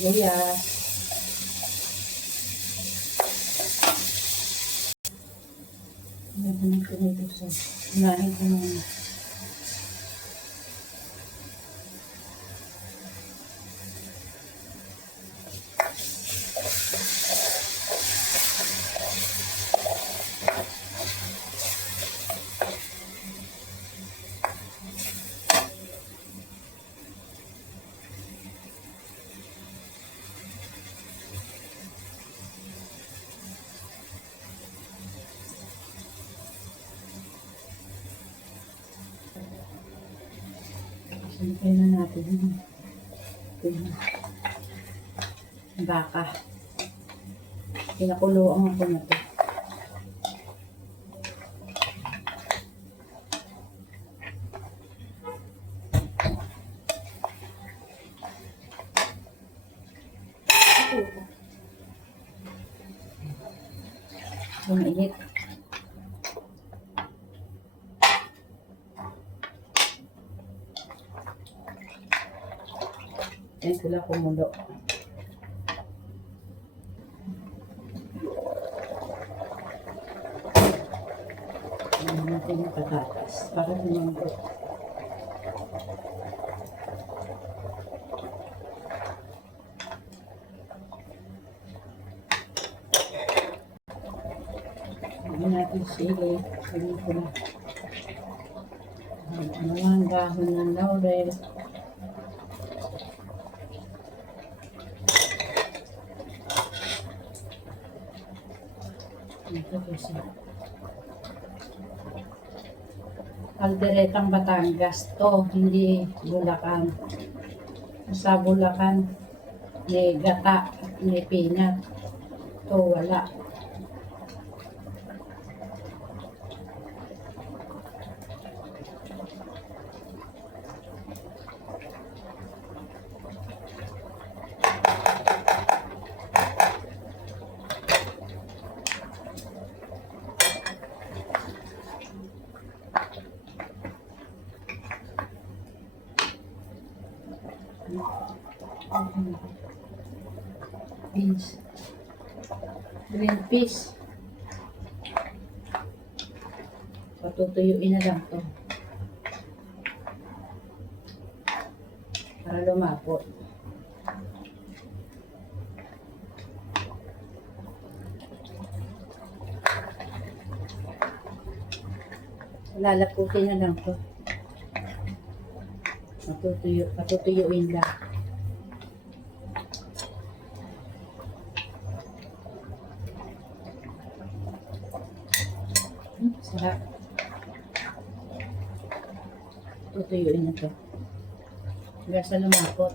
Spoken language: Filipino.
sibuyas. Lagyan ng tomato sauce. Unahin ko muna. Sintay na natin yung baka. Pinakuluan ko na ito. Mainit. Yan sila kumulo. Ayan natin yung patatas para lumambot. Ayan natin sili. Ayan ko na. Ang dahon ng laurel. Ito kasi Calderetang Batangas to, hindi Bulacan. Sa Bulacan may gata at may peanut. To wala. Beans. Green peas. Patutuyuin na lang to. Para lumapot. Lalaputin na lang to. Patutuyuin lang. Sarap. Tutuyuin na to. Hanggang sa lumapot.